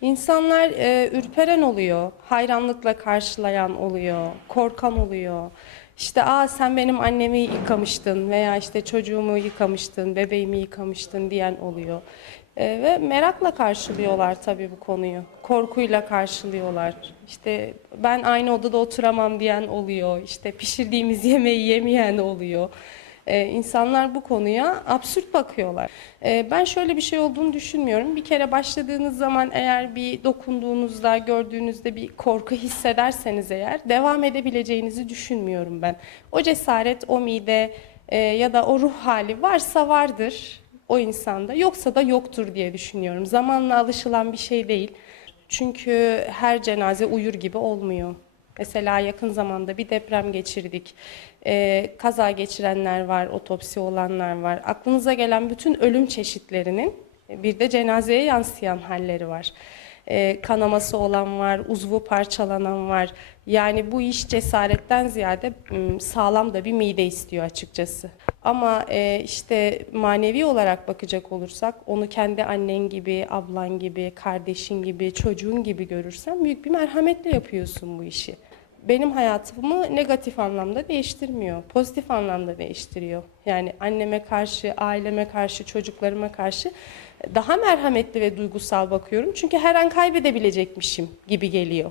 İnsanlar e, ürperen oluyor, hayranlıkla karşılayan oluyor, korkan oluyor. İşte aa sen benim annemi yıkamıştın veya işte çocuğumu yıkamıştın, bebeğimi yıkamıştın diyen oluyor. E, ve merakla karşılıyorlar tabii bu konuyu. Korkuyla karşılıyorlar. İşte ben aynı odada oturamam diyen oluyor. İşte pişirdiğimiz yemeği yemeyen oluyor. Ee, insanlar bu konuya absürt bakıyorlar. Ee, ben şöyle bir şey olduğunu düşünmüyorum. Bir kere başladığınız zaman eğer bir dokunduğunuzda, gördüğünüzde bir korku hissederseniz eğer devam edebileceğinizi düşünmüyorum ben. O cesaret, o mide e, ya da o ruh hali varsa vardır o insanda, yoksa da yoktur diye düşünüyorum. Zamanla alışılan bir şey değil. Çünkü her cenaze uyur gibi olmuyor. Mesela yakın zamanda bir deprem geçirdik. Ee, kaza geçirenler var, otopsi olanlar var. Aklınıza gelen bütün ölüm çeşitlerinin bir de cenazeye yansıyan halleri var. Ee, kanaması olan var, uzvu parçalanan var. Yani bu iş cesaretten ziyade sağlam da bir mide istiyor açıkçası. Ama e, işte manevi olarak bakacak olursak onu kendi annen gibi, ablan gibi, kardeşin gibi, çocuğun gibi görürsen büyük bir merhametle yapıyorsun bu işi benim hayatımı negatif anlamda değiştirmiyor. Pozitif anlamda değiştiriyor. Yani anneme karşı, aileme karşı, çocuklarıma karşı daha merhametli ve duygusal bakıyorum. Çünkü her an kaybedebilecekmişim gibi geliyor.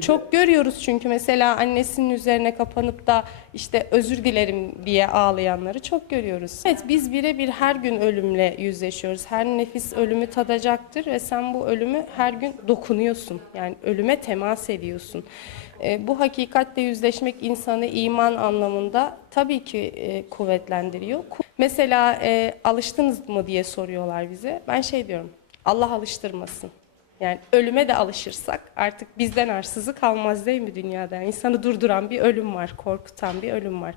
Çok görüyoruz çünkü mesela annesinin üzerine kapanıp da işte özür dilerim diye ağlayanları çok görüyoruz. Evet biz birebir her gün ölümle yüzleşiyoruz. Her nefis ölümü tadacaktır ve sen bu ölümü her gün dokunuyorsun. Yani ölüme temas ediyorsun. E, bu hakikatle yüzleşmek insanı iman anlamında tabii ki e, kuvvetlendiriyor. Ku- Mesela e, alıştınız mı diye soruyorlar bize. Ben şey diyorum, Allah alıştırmasın. Yani ölüme de alışırsak artık bizden arsızı kalmaz değil mi dünyada? Yani insanı durduran bir ölüm var, korkutan bir ölüm var.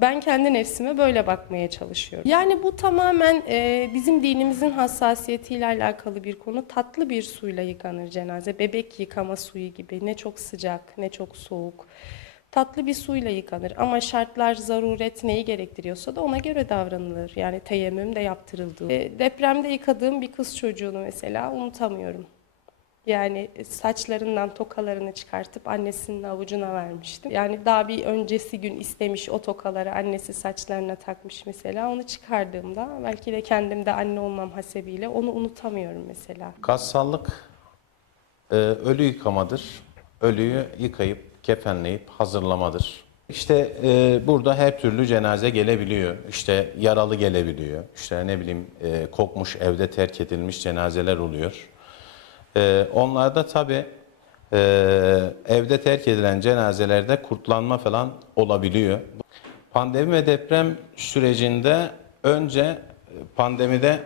Ben kendi nefsime böyle bakmaya çalışıyorum. Yani bu tamamen e, bizim dinimizin hassasiyetiyle alakalı bir konu. Tatlı bir suyla yıkanır cenaze. Bebek yıkama suyu gibi. Ne çok sıcak, ne çok soğuk. Tatlı bir suyla yıkanır ama şartlar, zaruret neyi gerektiriyorsa da ona göre davranılır. Yani teyemmüm de yaptırıldı. E, depremde yıkadığım bir kız çocuğunu mesela unutamıyorum. Yani saçlarından tokalarını çıkartıp annesinin avucuna vermiştim. Yani daha bir öncesi gün istemiş o tokaları annesi saçlarına takmış mesela. Onu çıkardığımda belki de kendimde anne olmam hasebiyle onu unutamıyorum mesela. Gassallık e, ölü yıkamadır. Ölüyü yıkayıp, kefenleyip hazırlamadır. İşte e, burada her türlü cenaze gelebiliyor. İşte yaralı gelebiliyor. İşte ne bileyim e, kokmuş evde terk edilmiş cenazeler oluyor. E, onlarda tabi evde terk edilen cenazelerde kurtlanma falan olabiliyor. Pandemi ve deprem sürecinde önce e, pandemide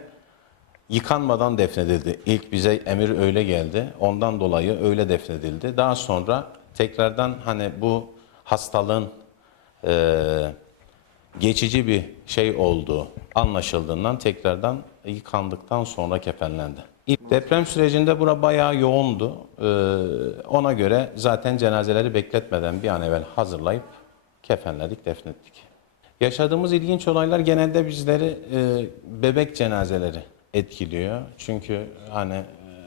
yıkanmadan defnedildi. İlk bize emir öyle geldi. Ondan dolayı öyle defnedildi. Daha sonra tekrardan hani bu hastalığın e, geçici bir şey olduğu anlaşıldığından tekrardan yıkandıktan sonra kefenlendi. İlk deprem sürecinde bura bayağı yoğundu. E, ona göre zaten cenazeleri bekletmeden bir an evvel hazırlayıp kefenledik, defnettik. Yaşadığımız ilginç olaylar genelde bizleri e, bebek cenazeleri etkiliyor. Çünkü hani e,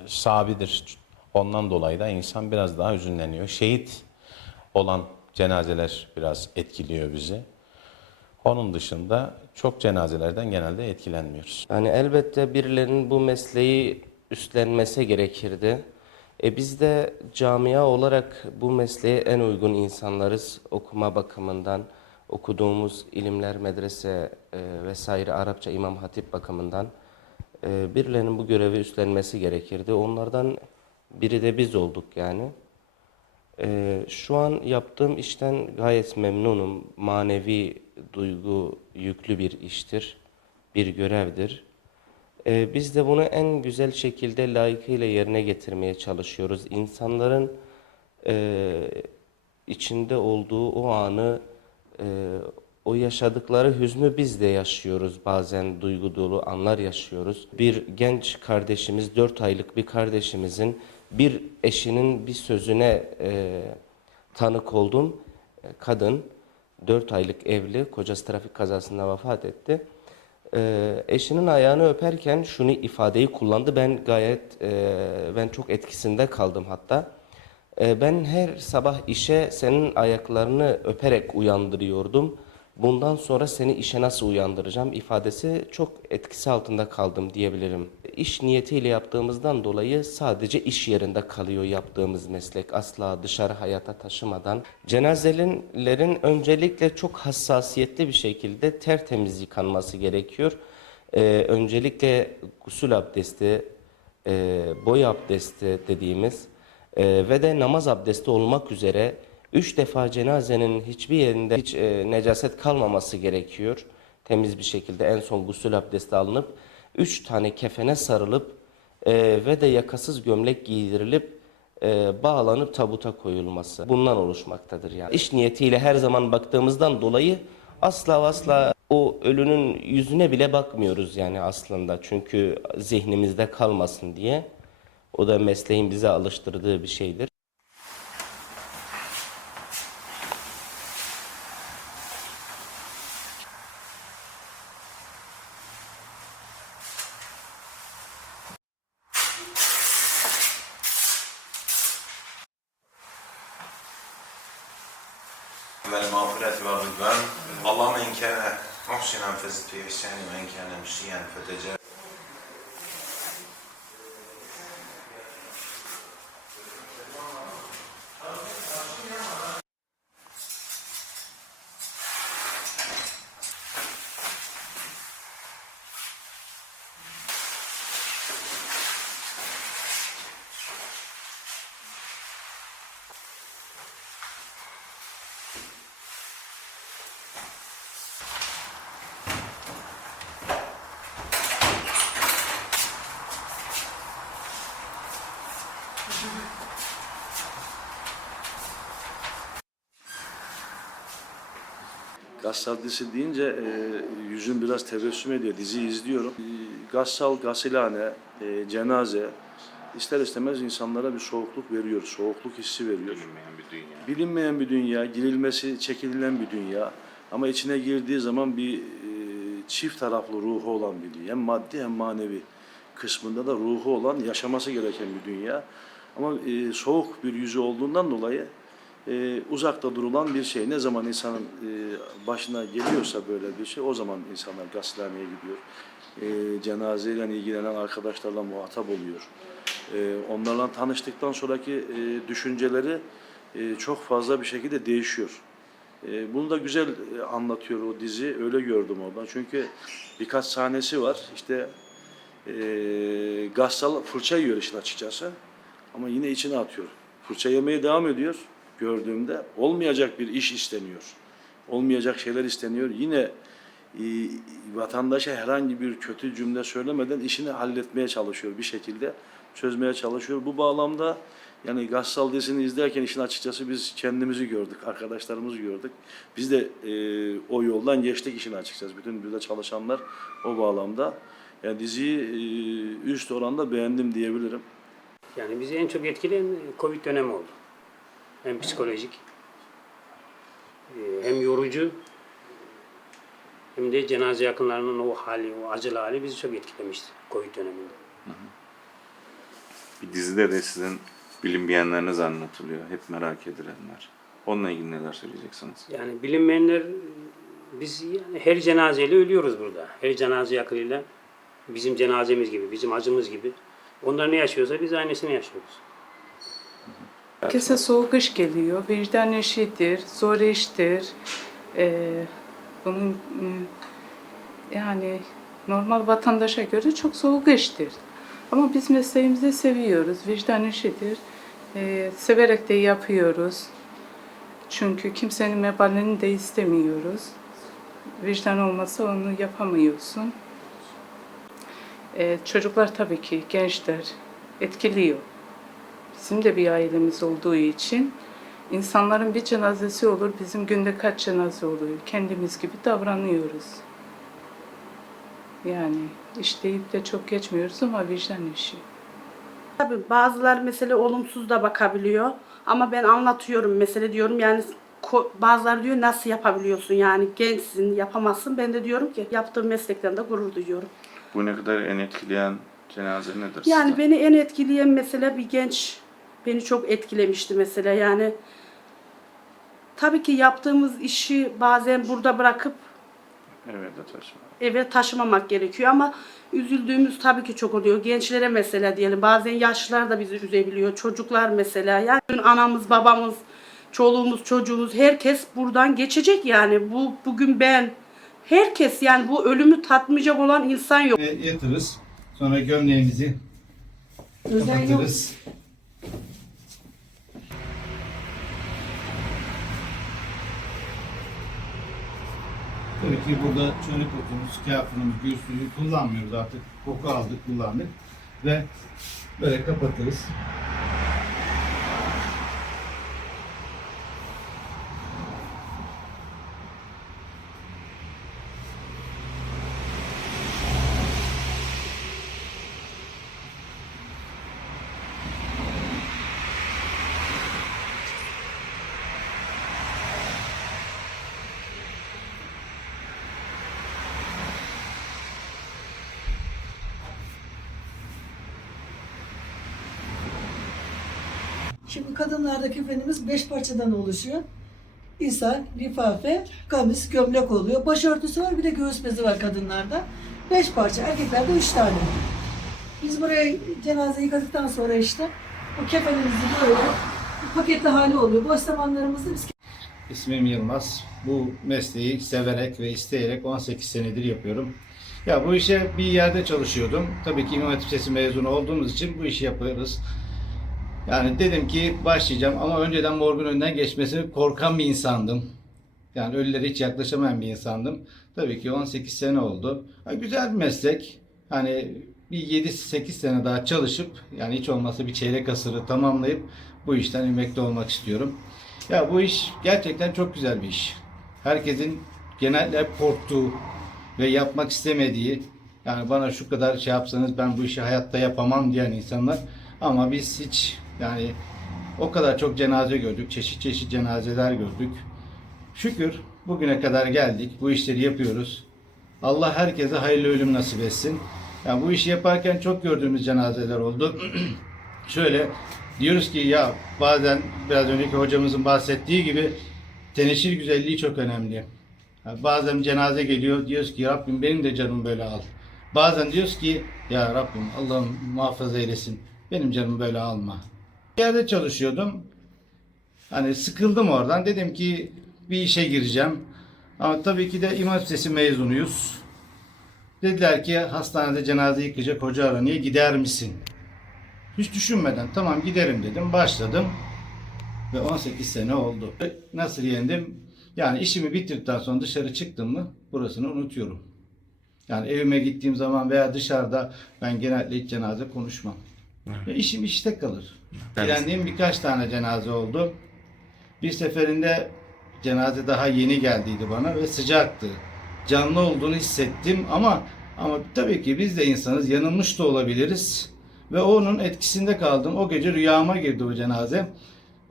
sabidir. Ondan dolayı da insan biraz daha hüzünleniyor. Şehit olan cenazeler biraz etkiliyor bizi. Onun dışında çok cenazelerden genelde etkilenmiyoruz. Yani elbette birilerinin bu mesleği üstlenmesi gerekirdi. E biz de camia olarak bu mesleğe en uygun insanlarız okuma bakımından, okuduğumuz ilimler, medrese e, vesaire Arapça İmam Hatip bakımından e, birilerinin bu görevi üstlenmesi gerekirdi. Onlardan biri de biz olduk yani. Ee, şu an yaptığım işten gayet memnunum. Manevi duygu yüklü bir iştir, bir görevdir. Ee, biz de bunu en güzel şekilde layıkıyla yerine getirmeye çalışıyoruz. İnsanların e, içinde olduğu o anı, e, o yaşadıkları hüznü biz de yaşıyoruz. Bazen duygu dolu anlar yaşıyoruz. Bir genç kardeşimiz, 4 aylık bir kardeşimizin bir eşinin bir sözüne e, tanık oldum. E, Kadın 4 aylık evli, kocası trafik kazasında vefat etti. Ee, eşinin ayağını öperken şunu ifadeyi kullandı. Ben gayet, e, ben çok etkisinde kaldım hatta. Ee, ben her sabah işe senin ayaklarını öperek uyandırıyordum. Bundan sonra seni işe nasıl uyandıracağım ifadesi çok etkisi altında kaldım diyebilirim. İş niyetiyle yaptığımızdan dolayı sadece iş yerinde kalıyor yaptığımız meslek. Asla dışarı hayata taşımadan. Cenazelerin öncelikle çok hassasiyetli bir şekilde tertemiz yıkanması gerekiyor. Ee, öncelikle gusül abdesti, e, boy abdesti dediğimiz e, ve de namaz abdesti olmak üzere üç defa cenazenin hiçbir yerinde hiç e, necaset kalmaması gerekiyor. Temiz bir şekilde en son gusül abdesti alınıp üç tane kefene sarılıp e, ve de yakasız gömlek giydirilip e, bağlanıp tabuta koyulması bundan oluşmaktadır yani. İş niyetiyle her zaman baktığımızdan dolayı asla asla o ölünün yüzüne bile bakmıyoruz yani aslında. Çünkü zihnimizde kalmasın diye. O da mesleğin bize alıştırdığı bir şeydir. vel mağfiret ve rıdvan. Allahümme inkâne muhsinen fezitü ihsâni ve inkâne müsiyen fetecâ Gaz saddesi deyince e, yüzüm biraz tebessüm ediyor. Dizi izliyorum. E, Gassal, gasilhane, e, cenaze ister istemez insanlara bir soğukluk veriyor. Soğukluk hissi veriyor. Bilinmeyen bir dünya. Bilinmeyen bir dünya, girilmesi, çekililen bir dünya. Ama içine girdiği zaman bir e, çift taraflı ruhu olan bir dünya. Hem maddi hem manevi kısmında da ruhu olan, yaşaması gereken bir dünya. Ama e, soğuk bir yüzü olduğundan dolayı e, uzakta durulan bir şey. Ne zaman insanın e, başına geliyorsa böyle bir şey o zaman insanlar gazethaneye gidiyor. E, cenazeyle ilgilenen arkadaşlarla muhatap oluyor. E, onlarla tanıştıktan sonraki e, düşünceleri e, çok fazla bir şekilde değişiyor. E, bunu da güzel e, anlatıyor o dizi. Öyle gördüm oradan. Çünkü birkaç sahnesi var. İşte e, Gassal fırça yiyor işin açıkçası. Ama yine içine atıyor. Fırça yemeye devam ediyor gördüğümde. Olmayacak bir iş isteniyor. Olmayacak şeyler isteniyor. Yine e, vatandaşa herhangi bir kötü cümle söylemeden işini halletmeye çalışıyor bir şekilde. Çözmeye çalışıyor. Bu bağlamda yani Gassal dizisini izlerken işin açıkçası biz kendimizi gördük, arkadaşlarımızı gördük. Biz de e, o yoldan geçtik işin açıkçası. Bütün burada çalışanlar o bağlamda. Yani diziyi e, üst oranda beğendim diyebilirim. Yani bizi en çok etkileyen Covid dönemi oldu. Hem psikolojik, e, hem yorucu, hem de cenaze yakınlarının o hali, o acılı hali bizi çok etkilemişti Covid döneminde. Bir dizide de sizin bilinmeyenleriniz anlatılıyor. Hep merak edilenler. Onunla ilgili neler söyleyeceksiniz? Yani bilinmeyenler, biz yani her cenazeyle ölüyoruz burada. Her cenaze yakınıyla bizim cenazemiz gibi, bizim acımız gibi. Onlar ne yaşıyorsa biz aynısını yaşıyoruz. Herkese soğuk iş geliyor, vicdan işidir, zor iştir. Ee, bunun e, yani normal vatandaşa göre çok soğuk iştir. Ama biz mesleğimizi seviyoruz, vicdan işidir. Ee, severek de yapıyoruz. Çünkü kimsenin mebalini de istemiyoruz. Vicdan olmasa onu yapamıyorsun. Ee, çocuklar tabii ki, gençler etkiliyor. Bizim de bir ailemiz olduğu için insanların bir cenazesi olur, bizim günde kaç cenaze oluyor. Kendimiz gibi davranıyoruz. Yani işleyip de çok geçmiyoruz ama vicdan işi. Tabii bazıları mesela olumsuz da bakabiliyor. Ama ben anlatıyorum mesela diyorum yani bazıları diyor nasıl yapabiliyorsun yani gençsin yapamazsın. Ben de diyorum ki yaptığım meslekten de gurur duyuyorum. Bu ne kadar en etkileyen cenaze nedir Yani sizde? beni en etkileyen mesela bir genç beni çok etkilemişti mesela yani tabii ki yaptığımız işi bazen burada bırakıp Evet taşıma. eve taşımamak gerekiyor ama üzüldüğümüz tabii ki çok oluyor. Gençlere mesela diyelim bazen yaşlılar da bizi üzebiliyor. Çocuklar mesela yani anamız babamız çoluğumuz çocuğumuz herkes buradan geçecek yani bu bugün ben herkes yani bu ölümü tatmayacak olan insan yok. yatırırız. Sonra gömleğimizi kapatırız. Tabii ki burada çörek otumuz, kağıtımız, gül kullanmıyoruz artık. Koku aldık, kullandık. Ve böyle kapatırız. Şimdi kadınlarda kefenimiz beş parçadan oluşuyor. İsa, lifafe, kamis, gömlek oluyor. Başörtüsü var bir de göğüs bezi var kadınlarda. Beş parça, erkeklerde üç tane. Biz buraya cenaze yıkadıktan sonra işte bu kefenimizi böyle paketli hali oluyor. Boş zamanlarımızda biz İsmim Yılmaz. Bu mesleği severek ve isteyerek 18 senedir yapıyorum. Ya bu işe bir yerde çalışıyordum. Tabii ki İmam Hatip Lisesi mezunu olduğumuz için bu işi yapıyoruz. Yani dedim ki başlayacağım ama önceden morgun önünden geçmesine korkan bir insandım. Yani ölülere hiç yaklaşamayan bir insandım. Tabii ki 18 sene oldu. Ha, güzel bir meslek. Hani bir 7-8 sene daha çalışıp yani hiç olmazsa bir çeyrek asırı tamamlayıp bu işten emekli olmak istiyorum. Ya bu iş gerçekten çok güzel bir iş. Herkesin genelde korktuğu ve yapmak istemediği yani bana şu kadar şey yapsanız ben bu işi hayatta yapamam diyen insanlar ama biz hiç yani o kadar çok cenaze gördük, çeşit çeşit cenazeler gördük. Şükür bugüne kadar geldik, bu işleri yapıyoruz. Allah herkese hayırlı ölüm nasip etsin. Yani bu işi yaparken çok gördüğümüz cenazeler oldu. Şöyle diyoruz ki ya bazen biraz önceki hocamızın bahsettiği gibi teneşir güzelliği çok önemli. Yani bazen cenaze geliyor diyoruz ki Rabbim benim de canımı böyle al. Bazen diyoruz ki ya Rabbim Allah'ım muhafaza eylesin benim canımı böyle alma. Yerde çalışıyordum. Hani sıkıldım oradan. Dedim ki bir işe gireceğim. Ama tabii ki de İmam Lisesi mezunuyuz. Dediler ki hastanede cenaze yıkayacak hoca aranıyor gider misin? Hiç düşünmeden tamam giderim dedim. Başladım. Ve 18 sene oldu. Nasıl yendim? Yani işimi bitirdikten sonra dışarı çıktım mı burasını unutuyorum. Yani evime gittiğim zaman veya dışarıda ben genellikle hiç cenaze konuşmam. Ya işim işte kalır. Dilendiğim birkaç tane cenaze oldu. Bir seferinde cenaze daha yeni geldiydi bana ve sıcaktı. Canlı olduğunu hissettim ama ama tabii ki biz de insanız. Yanılmış da olabiliriz. Ve onun etkisinde kaldım. O gece rüyama girdi o cenaze.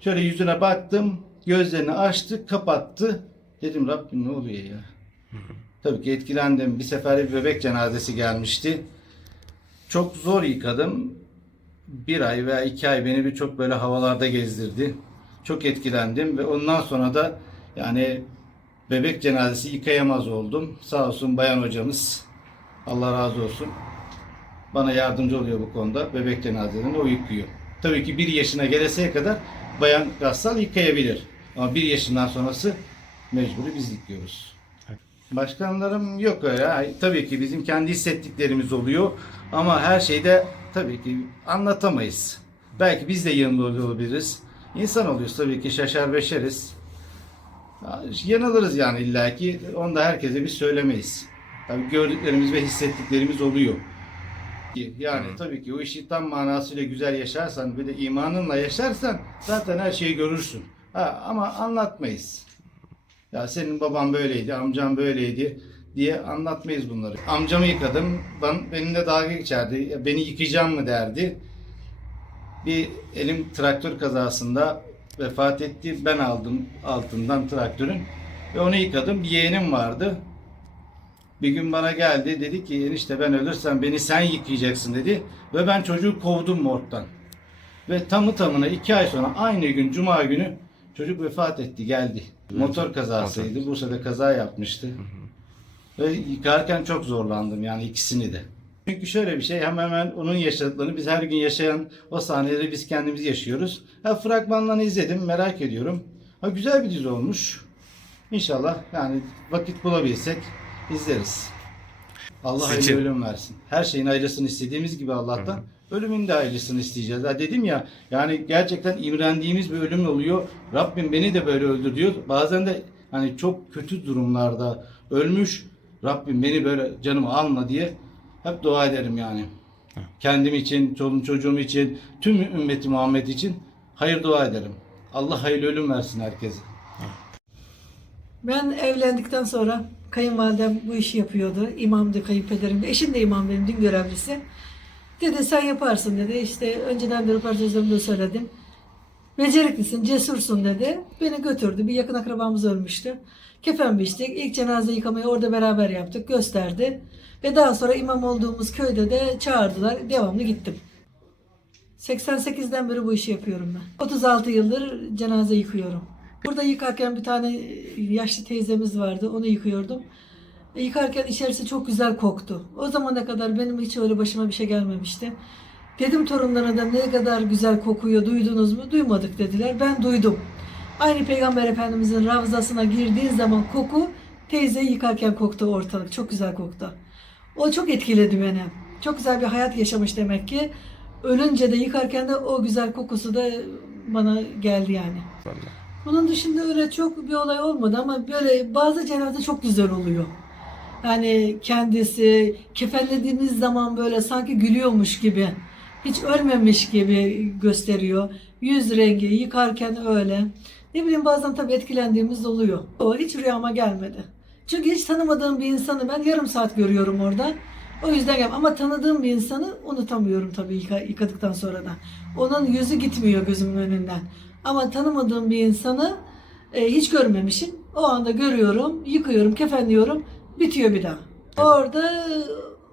Şöyle yüzüne baktım. Gözlerini açtı, kapattı. Dedim Rabbim ne oluyor ya? Tabii ki etkilendim. Bir sefer bir bebek cenazesi gelmişti. Çok zor yıkadım. Bir ay veya iki ay beni bir çok böyle havalarda gezdirdi. Çok etkilendim ve ondan sonra da yani bebek cenazesi yıkayamaz oldum. Sağ olsun bayan hocamız. Allah razı olsun. Bana yardımcı oluyor bu konuda. Bebek cenazelerini o yıkıyor. Tabii ki bir yaşına geleseye kadar bayan gassal yıkayabilir. Ama bir yaşından sonrası mecburi biz yıkıyoruz. Başkanlarım yok öyle. Tabii ki bizim kendi hissettiklerimiz oluyor. Ama her şeyde tabii ki anlatamayız. Belki biz de yanılıyor olabiliriz. İnsan oluyoruz tabii ki şaşar beşeriz. Ya, Yanılırız yani illaki. Onu da herkese biz söylemeyiz. Tabii gördüklerimiz ve hissettiklerimiz oluyor. Yani tabii ki o işi tam manasıyla güzel yaşarsan ve de imanınla yaşarsan zaten her şeyi görürsün. Ha, ama anlatmayız. Ya senin baban böyleydi, amcam böyleydi diye anlatmayız bunları. Amcamı yıkadım, ben, benimle dalga geçerdi. "Ya Beni yıkayacağım mı derdi. Bir elim traktör kazasında vefat etti. Ben aldım altından traktörün ve onu yıkadım. Bir yeğenim vardı. Bir gün bana geldi dedi ki enişte ben ölürsem beni sen yıkayacaksın dedi. Ve ben çocuğu kovdum morgdan. Ve tamı tamına iki ay sonra aynı gün cuma günü çocuk vefat etti geldi. Motor kazasıydı. Bursa'da kaza yapmıştı. Ve yıkarken çok zorlandım yani ikisini de. Çünkü şöyle bir şey hemen hemen onun yaşadıklarını biz her gün yaşayan o sahneleri biz kendimiz yaşıyoruz. Ha, fragmanlarını izledim merak ediyorum. Ha, güzel bir dizi olmuş. İnşallah yani vakit bulabilsek izleriz. Allah hayırlı Seçim. ölüm versin. Her şeyin ayrısını istediğimiz gibi Allah'tan ölümün de ayrısını isteyeceğiz. Ha dedim ya yani gerçekten imrendiğimiz bir ölüm oluyor. Rabbim beni de böyle öldür diyor. Bazen de hani çok kötü durumlarda ölmüş. Rabbim beni böyle canımı alma diye hep dua ederim yani. Kendim için, çoluğum çocuğum için, tüm ümmeti Muhammed için hayır dua ederim. Allah hayırlı ölüm versin herkese. Ben evlendikten sonra kayınvalidem bu işi yapıyordu. İmamdı kayınpederim de. Eşim de imam benim din görevlisi. Dedi sen yaparsın dedi. İşte önceden bir röportajlarımda söyledim. Beceriklisin, cesursun dedi. Beni götürdü. Bir yakın akrabamız ölmüştü. Kefen biçtik. İlk cenaze yıkamayı orada beraber yaptık. Gösterdi. Ve daha sonra imam olduğumuz köyde de çağırdılar. Devamlı gittim. 88'den beri bu işi yapıyorum ben. 36 yıldır cenaze yıkıyorum. Burada yıkarken bir tane yaşlı teyzemiz vardı. Onu yıkıyordum. E, Yıkarken içerisi çok güzel koktu. O zamana kadar benim hiç öyle başıma bir şey gelmemişti. Dedim torunlarına da ne kadar güzel kokuyor duydunuz mu? Duymadık dediler. Ben duydum. Aynı Peygamber Efendimizin ravzasına girdiğin zaman koku teyzeyi yıkarken koktu ortalık. Çok güzel koktu. O çok etkiledi beni. Çok güzel bir hayat yaşamış demek ki. Ölünce de yıkarken de o güzel kokusu da bana geldi yani. Bunun dışında öyle çok bir olay olmadı ama böyle bazı cenaze çok güzel oluyor. Yani kendisi kefenlediğimiz zaman böyle sanki gülüyormuş gibi, hiç ölmemiş gibi gösteriyor. Yüz rengi yıkarken öyle. Ne bileyim bazen tabii etkilendiğimiz oluyor. O hiç rüyama gelmedi. Çünkü hiç tanımadığım bir insanı ben yarım saat görüyorum orada. O yüzden gel ama tanıdığım bir insanı unutamıyorum tabii yıka- yıkadıktan sonra da. Onun yüzü gitmiyor gözümün önünden. Ama tanımadığım bir insanı e, hiç görmemişim. O anda görüyorum, yıkıyorum, kefenliyorum, bitiyor bir daha. Orada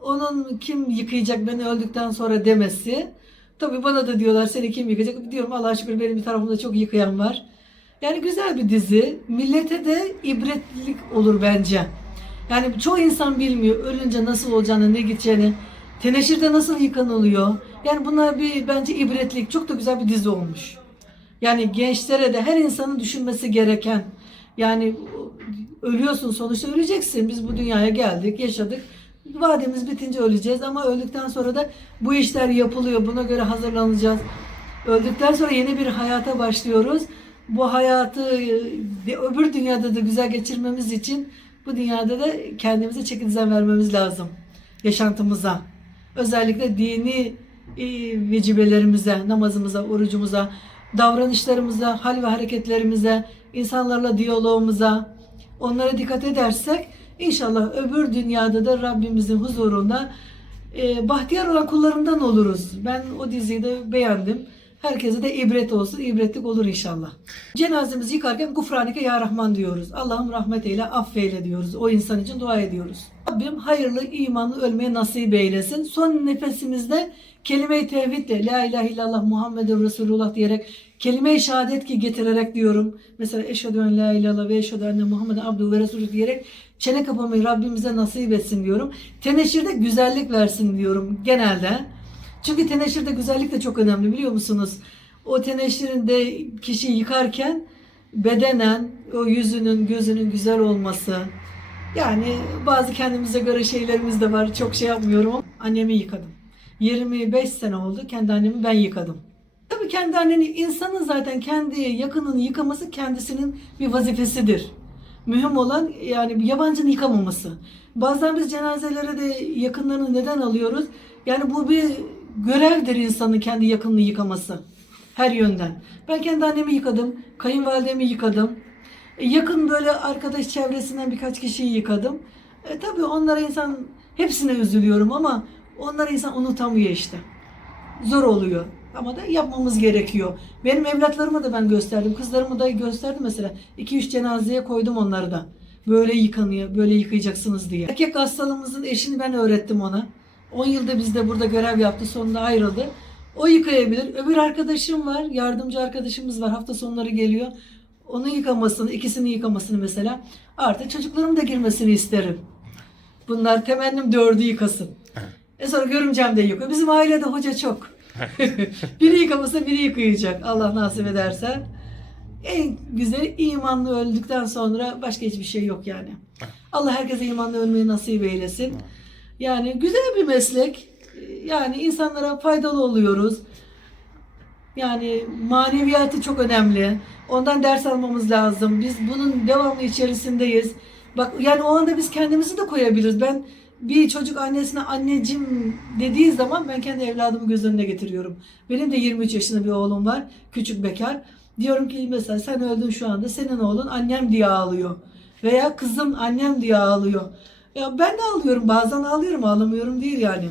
onun kim yıkayacak beni öldükten sonra demesi. Tabii bana da diyorlar seni kim yıkayacak? Diyorum Allah'a şükür benim bir tarafımda çok yıkayan var. Yani güzel bir dizi. Millete de ibretlik olur bence. Yani çoğu insan bilmiyor ölünce nasıl olacağını, ne gideceğini. Teneşirde nasıl yıkanılıyor. Yani bunlar bir bence ibretlik. Çok da güzel bir dizi olmuş. Yani gençlere de her insanın düşünmesi gereken. Yani ölüyorsun sonuçta öleceksin. Biz bu dünyaya geldik, yaşadık. Vademiz bitince öleceğiz ama öldükten sonra da bu işler yapılıyor. Buna göre hazırlanacağız. Öldükten sonra yeni bir hayata başlıyoruz. Bu hayatı e, öbür dünyada da güzel geçirmemiz için bu dünyada da kendimize çeki düzen vermemiz lazım. Yaşantımıza. Özellikle dini e, vecibelerimize, namazımıza, orucumuza, davranışlarımıza, hal ve hareketlerimize, insanlarla diyalogumuza, onlara dikkat edersek inşallah öbür dünyada da Rabbimizin huzurunda e, bahtiyar olan kullarından oluruz. Ben o diziyi de beğendim. Herkese de ibret olsun, ibretlik olur inşallah. Cenazemizi yıkarken gufranike ya Rahman diyoruz. Allah'ım rahmet eyle, affeyle diyoruz. O insan için dua ediyoruz. Rabbim hayırlı, imanlı ölmeye nasip eylesin. Son nefesimizde kelime-i tevhidle la ilahe illallah Muhammedun Resulullah diyerek kelime-i şehadet ki getirerek diyorum. Mesela eşhedü en la ilahe ve eşhedü enne Muhammeden abduhu ve resulü diyerek çene kapamayı Rabbimize nasip etsin diyorum. Teneşirde güzellik versin diyorum genelde. Çünkü teneşirde güzellik de çok önemli biliyor musunuz? O teneşirinde kişi yıkarken bedenen o yüzünün gözünün güzel olması. Yani bazı kendimize göre şeylerimiz de var. Çok şey yapmıyorum annemi yıkadım. 25 sene oldu kendi annemi ben yıkadım. Tabii kendi anneni insanın zaten kendi yakınını yıkaması kendisinin bir vazifesidir. Mühim olan yani yabancının yıkamaması. Bazen biz cenazelere de yakınlarını neden alıyoruz? Yani bu bir görevdir insanın kendi yakınını yıkaması. Her yönden. Ben kendi annemi yıkadım. Kayınvalidemi yıkadım. E, yakın böyle arkadaş çevresinden birkaç kişiyi yıkadım. E, tabii onlara insan hepsine üzülüyorum ama onları insan unutamıyor işte. Zor oluyor. Ama da yapmamız gerekiyor. Benim evlatlarıma da ben gösterdim. Kızlarımı da gösterdim mesela. 2-3 cenazeye koydum onları da. Böyle yıkanıyor, böyle yıkayacaksınız diye. Erkek hastalığımızın eşini ben öğrettim ona. 10 yılda bizde burada görev yaptı, sonunda ayrıldı. O yıkayabilir. Öbür arkadaşım var, yardımcı arkadaşımız var. Hafta sonları geliyor. Onun yıkamasını, ikisini yıkamasını mesela. Artık çocuklarım da girmesini isterim. Bunlar temennim dördü yıkasın. E sonra görümcem de yıkıyor. Bizim ailede hoca çok. biri yıkamasa biri yıkayacak. Allah nasip ederse. En güzeli imanlı öldükten sonra başka hiçbir şey yok yani. Allah herkese imanlı ölmeyi nasip eylesin. Yani güzel bir meslek. Yani insanlara faydalı oluyoruz. Yani maneviyatı çok önemli. Ondan ders almamız lazım. Biz bunun devamlı içerisindeyiz. Bak yani o anda biz kendimizi de koyabiliriz. Ben bir çocuk annesine anneciğim dediği zaman ben kendi evladımı göz önüne getiriyorum. Benim de 23 yaşında bir oğlum var. Küçük bekar. Diyorum ki mesela sen öldün şu anda. Senin oğlun annem diye ağlıyor. Veya kızım annem diye ağlıyor. Ya ben de ağlıyorum. Bazen ağlıyorum. Ağlamıyorum değil yani.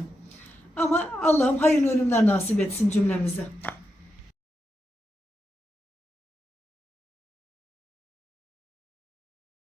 Ama Allah'ım hayırlı ölümler nasip etsin cümlemize.